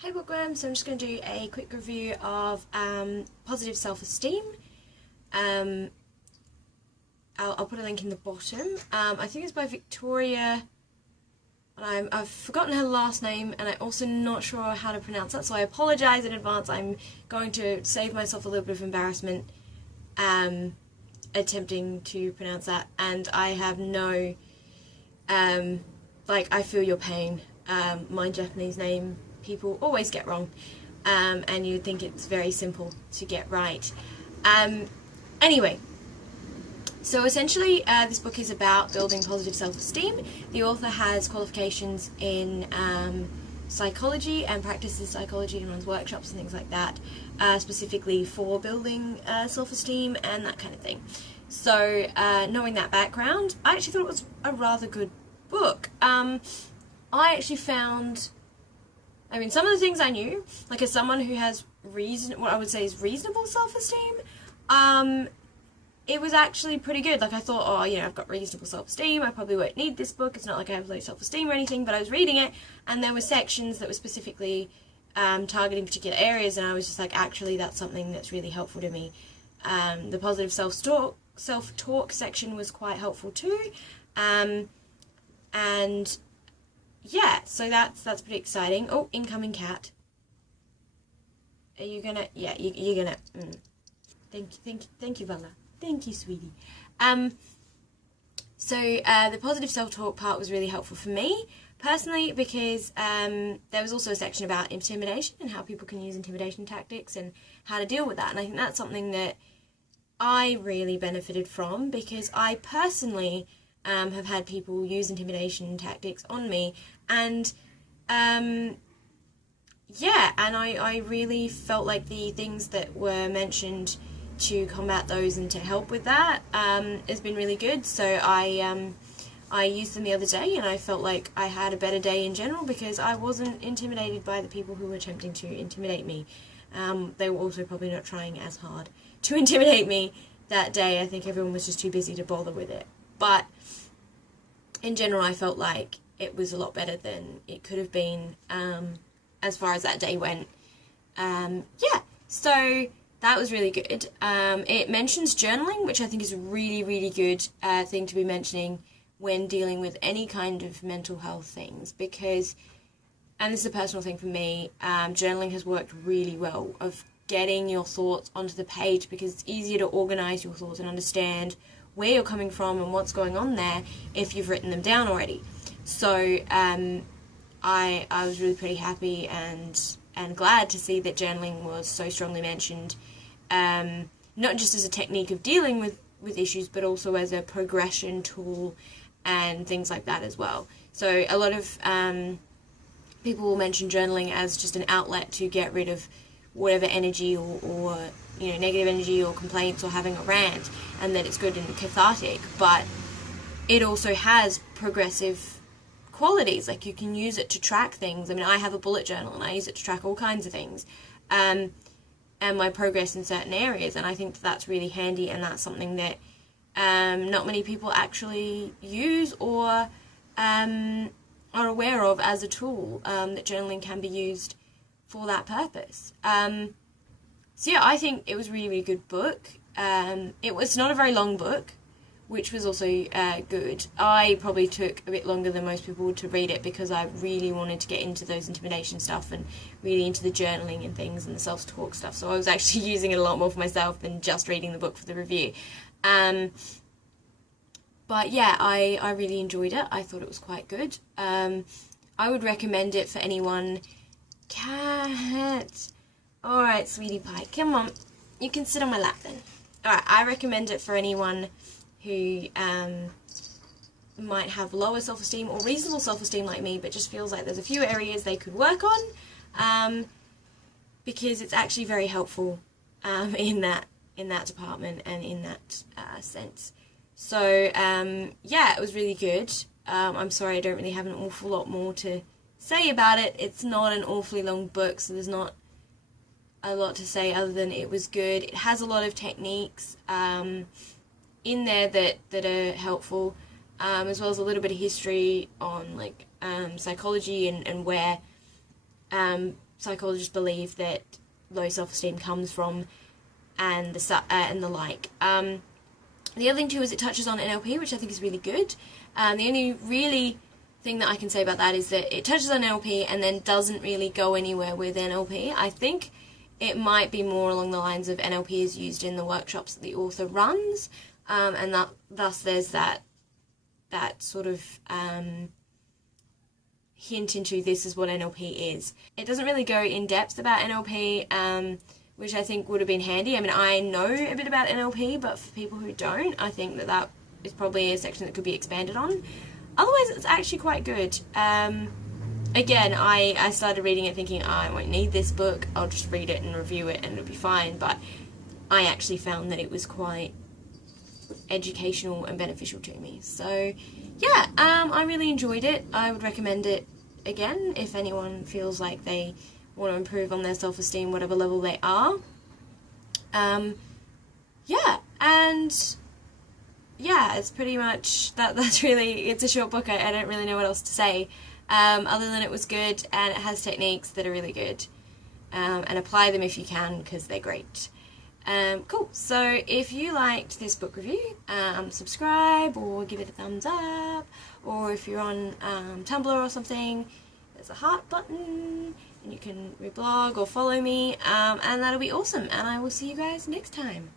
Hey bookworm, so I'm just going to do a quick review of Positive Self Esteem. I'll put a link in the bottom. I think it's by Victoria, and I've forgotten her last name, and I'm also not sure how to pronounce that, so I apologise in advance. I'm going to save myself a little bit of embarrassment attempting to pronounce that, and I have no, I feel your pain. My Japanese name people always get wrong, and you'd think it's very simple to get right. Anyway, so essentially this book is about building positive self-esteem. The author has qualifications in psychology and practices psychology and runs workshops and things like that, specifically for building self-esteem and that kind of thing. So knowing that background, I actually thought it was a rather good book. I actually found, some of the things I knew, like as someone who has what I would say is reasonable self-esteem, it was actually pretty good. Like I thought, I've got reasonable self-esteem, I probably won't need this book, it's not like I have low self-esteem or anything, but I was reading it, and there were sections that were specifically targeting particular areas, and I was just like, actually that's something that's really helpful to me. The positive self-talk section was quite helpful too, and yeah, so that's pretty exciting. Oh, incoming cat. Are you gonna? Yeah, you're gonna. Thank you, Bella. Thank you, sweetie. So the positive self-talk part was really helpful for me personally because there was also a section about intimidation and how people can use intimidation tactics and how to deal with that. And I think that's something that I really benefited from because I personally have had people use intimidation tactics on me, and I really felt like the things that were mentioned to combat those and to help with that has been really good. So I used them the other day, and I felt like I had a better day in general because I wasn't intimidated by the people who were attempting to intimidate me. They were also probably not trying as hard to intimidate me that day. I think everyone was just too busy to bother with it. But in general, I felt like it was a lot better than it could have been as far as that day went. So that was really good. It mentions journaling, which I think is a really, really good thing to be mentioning when dealing with any kind of mental health things, because, and this is a personal thing for me, journaling has worked really well of getting your thoughts onto the page, because it's easier to organise your thoughts and understand where you're coming from and what's going on there if you've written them down already. So I was really pretty happy and glad to see that journaling was so strongly mentioned, not just as a technique of dealing with issues, but also as a progression tool and things like that as well. So a lot of people will mention journaling as just an outlet to get rid of whatever energy or negative energy or complaints or having a rant, and that it's good and cathartic, but it also has progressive qualities. Like you can use it to track things. I have a bullet journal and I use it to track all kinds of things and my progress in certain areas, and I think that's really handy, and that's something that not many people actually use or are aware of as a tool, that journaling can be used for that purpose. So yeah, I think it was a really, really good book. It was not a very long book, which was also good. I probably took a bit longer than most people to read it because I really wanted to get into those intimidation stuff and really into the journaling and things and the self-talk stuff. So I was actually using it a lot more for myself than just reading the book for the review. But yeah, I really enjoyed it. I thought it was quite good. I would recommend it for anyone. Cat! Alright, sweetie pie, come on. You can sit on my lap then. Alright, I recommend it for anyone who might have lower self-esteem or reasonable self-esteem like me, but just feels like there's a few areas they could work on, because it's actually very helpful in that department and in that sense. So it was really good. I'm sorry I don't really have an awful lot more to say about it. It's not an awfully long book, so there's not a lot to say other than it was good. It has a lot of techniques in there that are helpful, as well as a little bit of history on psychology and where psychologists believe that low self-esteem comes from, and the like. The other thing too is it touches on NLP, which I think is really good. The only really thing that I can say about that is that it touches on NLP and then doesn't really go anywhere with NLP. I think it might be more along the lines of NLP is used in the workshops that the author runs, and thus there's that sort of hint into this is what NLP is. It doesn't really go in depth about NLP, which I think would have been handy. I mean, I know a bit about NLP, but for people who don't, I think that is probably a section that could be expanded on. Otherwise, it's actually quite good. Again, I started reading it thinking, oh, I won't need this book, I'll just read it and review it and it'll be fine, but I actually found that it was quite educational and beneficial to me. So, yeah, I really enjoyed it. I would recommend it again if anyone feels like they want to improve on their self-esteem, whatever level they are. It's pretty much that's really, it's a short book. I don't really know what else to say, other than it was good and it has techniques that are really good, and apply them if you can, because they're great. Cool. So if you liked this book review, subscribe or give it a thumbs up, or if you're on Tumblr or something, there's a heart button and you can reblog or follow me, and that'll be awesome, and I will see you guys next time.